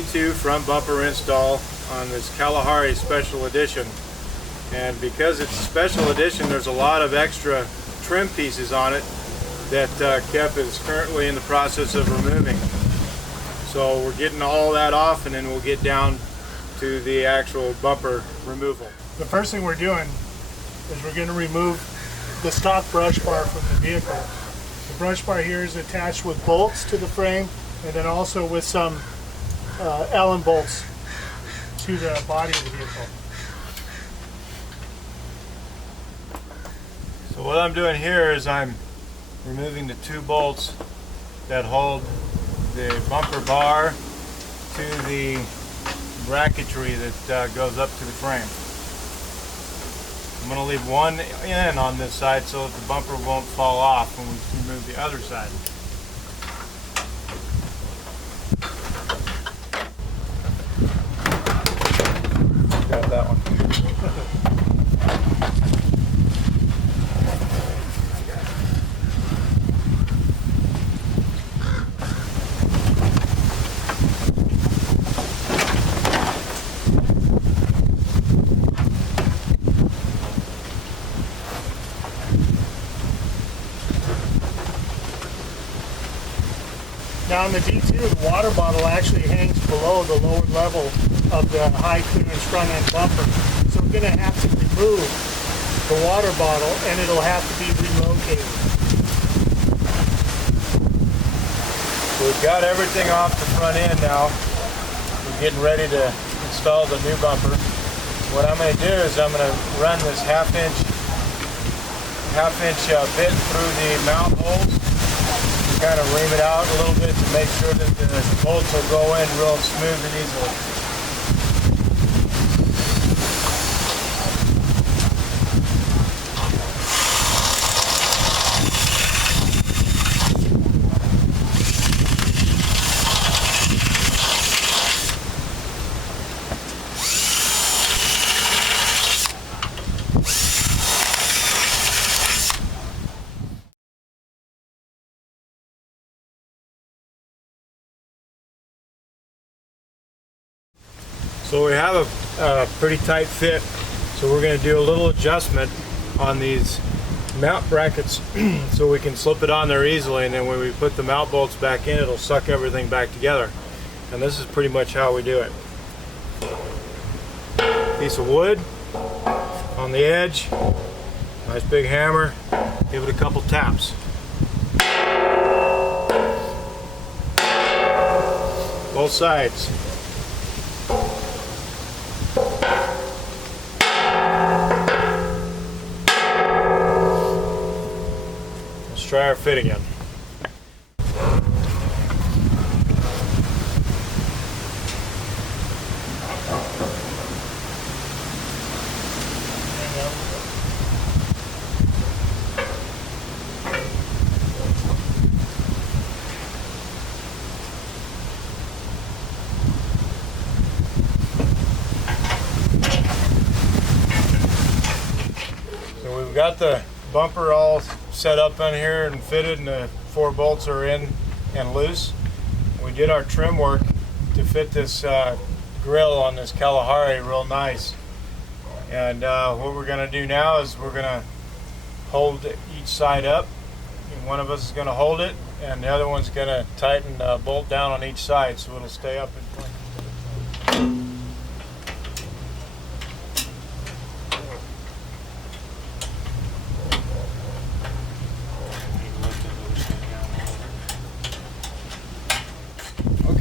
D2 front bumper install on this Kalahari Special Edition. And because it's a special edition, there's a lot of extra trim pieces on it that Kev is currently in the process of removing. So we're getting all that off, and then we'll get down to the actual bumper removal. The first thing we're doing is we're going to remove the stock brush bar from the vehicle. The brush bar here is attached with bolts to the frame, and then also with some Allen bolts to the body of the vehicle. So what I'm doing here is I'm removing the 2 bolts that hold the bumper bar to the bracketry that goes up to the frame. I'm going to leave one in on this side so that the bumper won't fall off when we remove the other side. Grab that one. Now on the D2, the water bottle actually hangs below the lower level of the high clearance front end bumper. So we're going to have to remove the water bottle, and it'll have to be relocated. We've got everything off the front end now. We're getting ready to install the new bumper. What I'm going to do is I'm going to run this half inch bit through the mount holes. Kind of ream it out a little bit to make sure that the bolts will go in real smooth and easily. So we have a pretty tight fit, so we're going to do a little adjustment on these mount brackets so we can slip it on there easily, and then when we put the mount bolts back in, it'll suck everything back together. And this is pretty much how we do it. Piece of wood on the edge, nice big hammer, give it a couple taps. Both sides. Let's try our fit again. So we've got the bumper all set up on here and fitted, and the 4 bolts are in and loose. We did our trim work to fit this grill on this Kalahari real nice. And what we're going to do now is we're going to hold each side up. And one of us is going to hold it, and the other one's going to tighten the bolt down on each side so it'll stay up in place.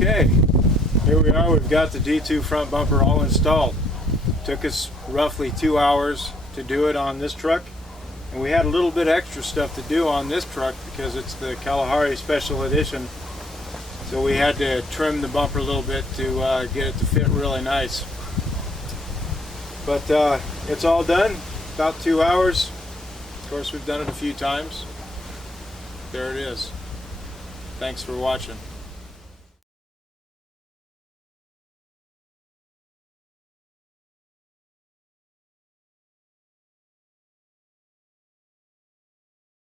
Okay, here we are. We've got the D2 front bumper all installed. Took us roughly 2 hours to do it on this truck, and we had a little bit extra stuff to do on this truck because it's the Kalahari Special Edition. So we had to trim the bumper a little bit to get it to fit really nice. But it's all done, about 2 hours. Of course, we've done it a few times. There it is. Thanks for watching.